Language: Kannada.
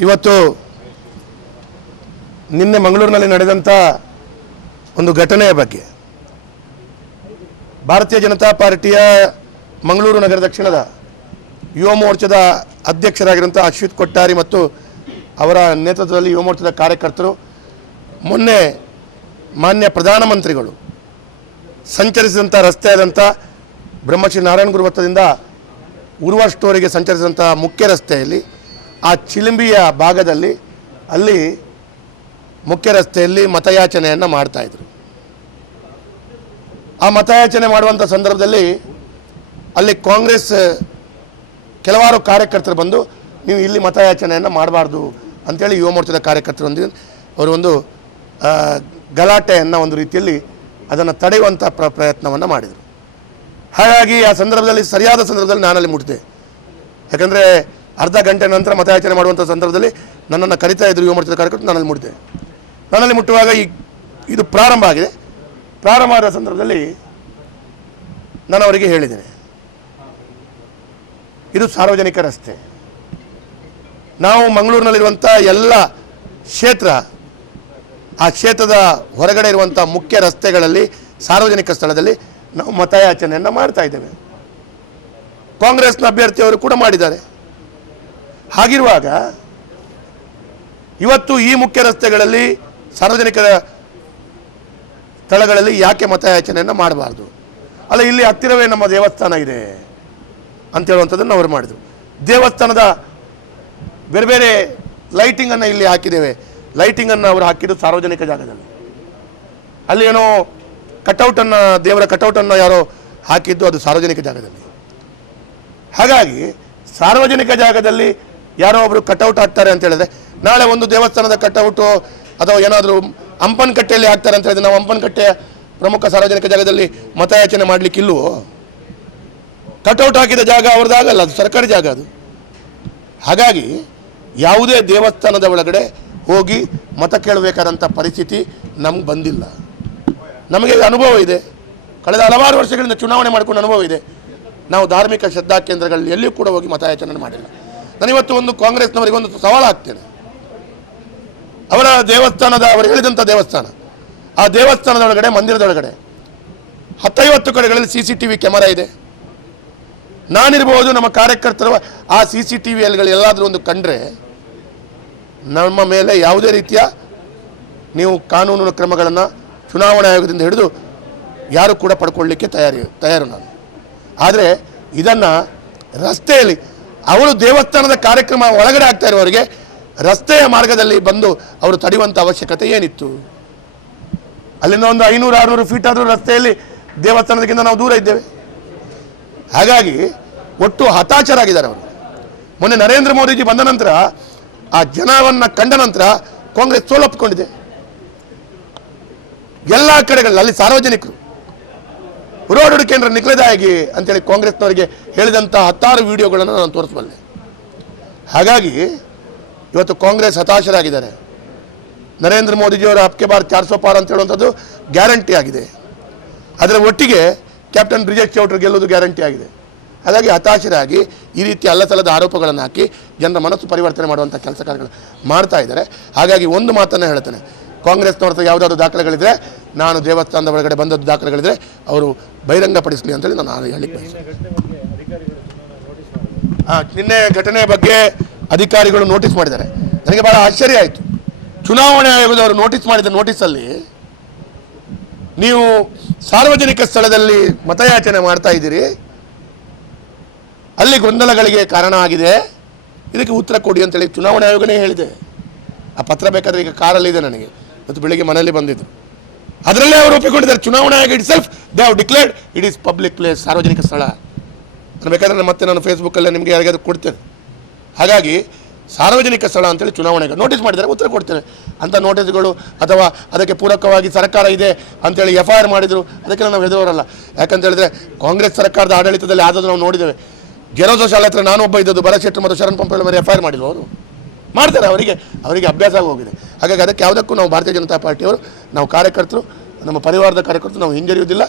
ಇವತ್ತು ನಿನ್ನೆ ಮಂಗಳೂರಿನಲ್ಲಿ ನಡೆದಂಥ ಒಂದು ಘಟನೆಯ ಬಗ್ಗೆ ಭಾರತೀಯ ಜನತಾ ಪಾರ್ಟಿಯ ಮಂಗಳೂರು ನಗರ ದಕ್ಷಿಣದ ಯುವ ಮೋರ್ಚಾದ ಅಧ್ಯಕ್ಷರಾಗಿರುವಂಥ ಅಶ್ವಿತ್ ಕೊಟ್ಟಾರಿ ಮತ್ತು ಅವರ ನೇತೃತ್ವದಲ್ಲಿ ಯುವ ಮೋರ್ಚಾದ ಕಾರ್ಯಕರ್ತರು, ಮೊನ್ನೆ ಮಾನ್ಯ ಪ್ರಧಾನಮಂತ್ರಿಗಳು ಸಂಚರಿಸಿದಂಥ ರಸ್ತೆಯಾದಂಥ ಬ್ರಹ್ಮಶ್ರೀ ನಾರಾಯಣ ಗುರು ವೃತ್ತದಿಂದ ಉರುವ ಸ್ಟೋರಿಗೆ ಸಂಚರಿಸಿದಂಥ ಮುಖ್ಯ ರಸ್ತೆಯಲ್ಲಿ, ಆ ಚಿಲಿಂಬಿಯ ಭಾಗದಲ್ಲಿ ಅಲ್ಲಿ ಮುಖ್ಯ ರಸ್ತೆಯಲ್ಲಿ ಮತಯಾಚನೆಯನ್ನು ಮಾಡ್ತಾಯಿದ್ರು ಆ ಮತಯಾಚನೆ ಮಾಡುವಂಥ ಸಂದರ್ಭದಲ್ಲಿ ಅಲ್ಲಿ ಕಾಂಗ್ರೆಸ್ ಕೆಲವಾರು ಕಾರ್ಯಕರ್ತರು ಬಂದು, ನೀವು ಇಲ್ಲಿ ಮತಯಾಚನೆಯನ್ನು ಮಾಡಬಾರ್ದು ಅಂಥೇಳಿ ಯುವ ಮೋರ್ಚಾದ ಕಾರ್ಯಕರ್ತರೊಂದಿಗೆ ಅವರು ಒಂದು ಗಲಾಟೆಯನ್ನು ಒಂದು ರೀತಿಯಲ್ಲಿ ಅದನ್ನು ತಡೆಯುವಂಥ ಪ್ರ, ಪ್ರಯತ್ನವನ್ನು ಮಾಡಿದರು. ಹಾಗಾಗಿ ಆ ಸಂದರ್ಭದಲ್ಲಿ, ಸರಿಯಾದ ಸಂದರ್ಭದಲ್ಲಿ ನಾನಲ್ಲಿ ಮುಟ್ಟಿದೆ ಯಾಕಂದರೆ ಅರ್ಧ ಗಂಟೆ ನಂತರ ಮತಯಾಚನೆ ಮಾಡುವಂಥ ಸಂದರ್ಭದಲ್ಲಿ ನನ್ನನ್ನು ಕರಿತಾ ಇದ್ದರು ಯುವ ಮೋರ್ಚಾದ ಕಾರ್ಯಕರ್ತರು, ನಾನಲ್ಲಿ ಮುಟ್ಟಿದೆ ನನ್ನಲ್ಲಿ ಮುಟ್ಟುವಾಗ ಈ, ಇದು ಪ್ರಾರಂಭ ಆಗಿದೆ. ಪ್ರಾರಂಭ ಆದ ಸಂದರ್ಭದಲ್ಲಿ ನಾನು ಅವರಿಗೆ ಹೇಳಿದ್ದೇನೆ. ಇದು ಸಾರ್ವಜನಿಕ ರಸ್ತೆ. ನಾವು ಮಂಗಳೂರಿನಲ್ಲಿರುವಂಥ ಎಲ್ಲ ಕ್ಷೇತ್ರ, ಆ ಕ್ಷೇತ್ರದ ಹೊರಗಡೆ ಇರುವಂಥ ಮುಖ್ಯ ರಸ್ತೆಗಳಲ್ಲಿ, ಸಾರ್ವಜನಿಕ ಸ್ಥಳದಲ್ಲಿ ನಾವು ಮತಯಾಚನೆಯನ್ನು ಮಾಡ್ತಾ ಇದ್ದೇವೆ. ಕಾಂಗ್ರೆಸ್ನ ಅಭ್ಯರ್ಥಿಯವರು ಕೂಡ ಮಾಡಿದ್ದಾರೆ. ಹಾಗಿರುವಾಗ ಇವತ್ತು ಈ ಮುಖ್ಯ ರಸ್ತೆಗಳಲ್ಲಿ ಸಾರ್ವಜನಿಕರ ಸ್ಥಳಗಳಲ್ಲಿ ಯಾಕೆ ಮತಯಾಚನೆಯನ್ನು ಮಾಡಬಾರ್ದು? ಅಲ್ಲ, ಇಲ್ಲಿ ಹತ್ತಿರವೇ ನಮ್ಮ ದೇವಸ್ಥಾನ ಇದೆ ಅಂತ ಹೇಳುವಂಥದ್ದನ್ನು ಅವರು ಮಾಡಿದರು. ದೇವಸ್ಥಾನದ ಬೇರೆ ಬೇರೆ ಲೈಟಿಂಗನ್ನು ಇಲ್ಲಿ ಹಾಕಿದ್ದೇವೆ. ಲೈಟಿಂಗನ್ನು ಅವರು ಹಾಕಿದ್ದು ಸಾರ್ವಜನಿಕ ಜಾಗದಲ್ಲಿ. ಅಲ್ಲಿ ಏನೋ ಕಟೌಟನ್ನು ದೇವರ ಕಟೌಟನ್ನು ಯಾರೋ ಹಾಕಿದ್ದು ಅದು ಸಾರ್ವಜನಿಕ ಜಾಗದಲ್ಲಿ. ಹಾಗಾಗಿ ಸಾರ್ವಜನಿಕ ಜಾಗದಲ್ಲಿ ಯಾರೋ ಒಬ್ಬರು ಕಟೌಟ್ ಹಾಕ್ತಾರೆ ಅಂತ ಹೇಳಿದ್ರೆ, ನಾಳೆ ಒಂದು ದೇವಸ್ಥಾನದ ಕಟೌಟು ಅಥವಾ ಏನಾದರೂ ಅಂಪನ್ ಕಟ್ಟೆಯಲ್ಲಿ ಹಾಕ್ತಾರೆ ಅಂತ ಹೇಳಿದ್ರೆ ನಾವು ಅಂಪನ್ ಕಟ್ಟೆಯ ಪ್ರಮುಖ ಸಾರ್ವಜನಿಕ ಜಾಗದಲ್ಲಿ ಮತಯಾಚನೆ ಮಾಡಲಿಕ್ಕಿಲ್ವೋ ಕಟೌಟ್ ಹಾಕಿದ ಜಾಗ ಅವ್ರದ್ದಾಗಲ್ಲ ಅದು ಸರ್ಕಾರಿ ಜಾಗ ಅದು. ಹಾಗಾಗಿ ಯಾವುದೇ ದೇವಸ್ಥಾನದ ಒಳಗಡೆ ಹೋಗಿ ಮತ ಕೇಳಬೇಕಾದಂಥ ಪರಿಸ್ಥಿತಿ ನಮ್ಗೆ ಬಂದಿಲ್ಲ. ನಮಗೆ ಅನುಭವ ಇದೆ. ಕಳೆದ ಹಲವಾರು ವರ್ಷಗಳಿಂದ ಚುನಾವಣೆ ಮಾಡಿಕೊಂಡು ಅನುಭವ ಇದೆ. ನಾವು ಧಾರ್ಮಿಕ ಶ್ರದ್ಧಾ ಕೇಂದ್ರಗಳಲ್ಲಿ ಎಲ್ಲಿಯೂ ಕೂಡ ಹೋಗಿ ಮತಯಾಚನೆ ಮಾಡಿಲ್ಲ. ನಾನಿವತ್ತು ಒಂದು ಕಾಂಗ್ರೆಸ್ನವರಿಗೆ ಒಂದು ಸವಾಲು ಹಾಕ್ತೇನೆ. ಅವರ ದೇವಸ್ಥಾನದ, ಅವರು ಹೇಳಿದಂಥ ದೇವಸ್ಥಾನ, ಆ ದೇವಸ್ಥಾನದ ಒಳಗಡೆ ಮಂದಿರದೊಳಗಡೆ ಹತ್ತೈವತ್ತು ಕಡೆಗಳಲ್ಲಿ C C T V camera ಇದೆ. ನಾನಿರ್ಬೋದು ನಮ್ಮ ಕಾರ್ಯಕರ್ತರು, ಆ ಸಿ ಸಿ ಟಿ ವಿಯಲ್ಲಿ ಎಲ್ಲಾದರೂ ಒಂದು ಕಂಡ್ರೆ ನಮ್ಮ ಮೇಲೆ ಯಾವುದೇ ರೀತಿಯ ನೀವು ಕಾನೂನು ಕ್ರಮಗಳನ್ನು ಚುನಾವಣಾ ಆಯೋಗದಿಂದ ಹಿಡಿದು ಯಾರು ಕೂಡ ಪಡ್ಕೊಳ್ಳಿಕ್ಕೆ ತಯಾರಿ, ತಯಾರು ನಾನು. ಆದರೆ ಇದನ್ನು ರಸ್ತೆಯಲ್ಲಿ ಅವರು ದೇವಸ್ಥಾನದ ಕಾರ್ಯಕ್ರಮ ಒಳಗಡೆ ಆಗ್ತಾ ಇರುವವರಿಗೆ ರಸ್ತೆಯ ಮಾರ್ಗದಲ್ಲಿ ಬಂದು ಅವರು ತಡೆಯುವಂಥ ಅವಶ್ಯಕತೆ ಏನಿತ್ತು? ಅಲ್ಲಿಂದ ಒಂದು ಐನೂರು, ಆರುನೂರು ಫೀಟ್ ಆದರೂ ರಸ್ತೆಯಲ್ಲಿ ದೇವಸ್ಥಾನದಕ್ಕಿಂತ ನಾವು ದೂರ ಇದ್ದೇವೆ. ಹಾಗಾಗಿ ಒಟ್ಟು ಹತಾಶರಾಗಿದ್ದಾರೆ ಅವರು. ಮೊನ್ನೆ ನರೇಂದ್ರ ಮೋದಿಜಿ ಬಂದ ನಂತರ ಆ ಜನವನ್ನು ಕಂಡ ನಂತರ ಕಾಂಗ್ರೆಸ್ ಸೋಲೊಪ್ಪಿಕೊಂಡಿದೆ. ಎಲ್ಲ ಕಡೆಗಳಲ್ಲಿ ಅಲ್ಲಿ ಸಾರ್ವಜನಿಕರು ರೋಡ್ ಕೇಂದ್ರ ನಿಖಲದಾಗಿ ಅಂತೇಳಿ ಕಾಂಗ್ರೆಸ್ನವರಿಗೆ ಹೇಳಿದಂಥ ಹತ್ತಾರು ವಿಡಿಯೋಗಳನ್ನು ನಾನು ತೋರಿಸಬಲ್ಲೆ. ಹಾಗಾಗಿ ಇವತ್ತು ಕಾಂಗ್ರೆಸ್ ಹತಾಶರಾಗಿದ್ದಾರೆ. ನರೇಂದ್ರ ಮೋದಿಜಿಯವರ ಅಪ್ಕೆ ಬಾರ್ ಚಾರ್ ಸೋ ಪಾರ್ ಅಂತ ಹೇಳುವಂಥದ್ದು ಗ್ಯಾರಂಟಿ ಆಗಿದೆ. ಅದರ ಒಟ್ಟಿಗೆ ಕ್ಯಾಪ್ಟನ್ ಬ್ರಿಜೇಶ್ ಚೌಟ್ರು ಗೆಲ್ಲೋದು ಗ್ಯಾರಂಟಿ ಆಗಿದೆ. ಹಾಗಾಗಿ ಹತಾಶರಾಗಿ ಈ ರೀತಿ ಅಲ್ಲಸಲ್ಲದ ಆರೋಪಗಳನ್ನು ಹಾಕಿ ಜನರ ಮನಸ್ಸು ಪರಿವರ್ತನೆ ಮಾಡುವಂಥ ಕೆಲಸ ಕಾರ್ಯಗಳು ಮಾಡ್ತಾ ಇದ್ದಾರೆ. ಹಾಗಾಗಿ ಒಂದು ಮಾತನ್ನು ಹೇಳ್ತೇನೆ. ಕಾಂಗ್ರೆಸ್ನವ್ರ ಹತ್ರ ಯಾವುದಾದ್ರು ದಾಖಲೆಗಳಿದ್ರೆ ನಾನು ದೇವಸ್ಥಾನದ ಒಳಗಡೆ ಬಂದದ್ದು ದಾಖಲೆಗಳಿದ್ರೆ ಅವರು ಬಹಿರಂಗಪಡಿಸಲಿ ಅಂತೇಳಿ ನಾನು ಹೇಳಿಕ್ಕೆ ನಿನ್ನೆ ಘಟನೆ ಬಗ್ಗೆ ಅಧಿಕಾರಿಗಳು ನೋಟಿಸ್ ಮಾಡಿದ್ದಾರೆ. ನನಗೆ ಬಹಳ ಆಶ್ಚರ್ಯ ಆಯಿತು. ಚುನಾವಣಾ ಆಯೋಗದವರು ನೋಟಿಸ್ ಮಾಡಿದ ನೋಟಿಸಲ್ಲಿ ನೀವು ಸಾರ್ವಜನಿಕ ಸ್ಥಳದಲ್ಲಿ ಮತಯಾಚನೆ ಮಾಡ್ತಾ ಇದ್ದೀರಿ. ಅಲ್ಲಿ ಗೊಂದಲಗಳಿಗೆ ಕಾರಣ ಆಗಿದೆ. ಇದಕ್ಕೆ ಉತ್ತರ ಕೊಡಿ ಅಂತೇಳಿ ಚುನಾವಣಾ ಆಯೋಗನೇ ಹೇಳಿದೆ. ಆ ಪತ್ರ ಬೇಕಾದ್ರೆ ಈಗ ಕಾರಲ್ಲಿದೆ ನನಗೆ. ಇವತ್ತು ಬೆಳಿಗ್ಗೆ ಮನೆಯಲ್ಲಿ ಬಂದಿದ್ದು. ಅದರಲ್ಲೇ ಅವರು ಒಪ್ಪಿಕೊಂಡಿದ್ದಾರೆ. ಚುನಾವಣಾ ಆಯೋಗ itself they have declared it is public place ಸಾರ್ವಜನಿಕ ಸ್ಥಳ. ನಾನು ಬೇಕಾದ್ರೆ ಮತ್ತೆ ನಾನು ಫೇಸ್ಬುಕ್ಕಲ್ಲೇ ನಿಮಗೆ ಯಾರಿಗಾದ್ರು ಕೊಡ್ತೇನೆ. ಹಾಗಾಗಿ ಸಾರ್ವಜನಿಕ ಸ್ಥಳ ಅಂತೇಳಿ ಚುನಾವಣೆಗೆ ನೋಟಿಸ್ ಮಾಡಿದ್ದಾರೆ. ಉತ್ತರ ಕೊಡ್ತೇನೆ. ಅಂಥ ನೋಟಿಸ್ಗಳು ಅಥವಾ ಅದಕ್ಕೆ ಪೂರಕವಾಗಿ ಸರ್ಕಾರ ಇದೆ ಅಂತೇಳಿ ಎಫ್ ಐ ಆರ್ ಮಾಡಿದರು. ಅದಕ್ಕೆಲ್ಲ ನಾವು ಹೆದರೋರಲ್ಲ. ಯಾಕಂತ ಹೇಳಿದ್ರೆ ಕಾಂಗ್ರೆಸ್ ಸರ್ಕಾರದ ಆಡಳಿತದಲ್ಲಿ ಆದದ್ದು ನಾವು ನೋಡಿದ್ದೇವೆ. ಗೆರೋಸೋ ಶಾಲೆ ಹತ್ರ ನಾನು ಒಬ್ಬ ಇದ್ದದ್ದು. ಭರತ್ ಮತ್ತು ಶರಣ್ ಪಂಪೇಳ ಮೇಲೆ ಎಫ್ ಐ ಆರ್ ಮಾಡಿದ್ರು ಅವರು. ಮಾಡ್ತಾರೆ, ಅವರಿಗೆ ಅವರಿಗೆ ಅಭ್ಯಾಸ ಆಗಿ ಹೋಗಿದೆ ಹಾಗಾಗಿ ಅದಕ್ಕೆ ಯಾವುದಕ್ಕೂ ನಾವು ಭಾರತೀಯ ಜನತಾ ಪಾರ್ಟಿಯವರು, ನಾವು ಕಾರ್ಯಕರ್ತರು, ನಮ್ಮ ಪರಿವಾರದ ಕಾರ್ಯಕರ್ತರು, ನಾವು ಹಿಂಜರಿಯುವುದಿಲ್ಲ.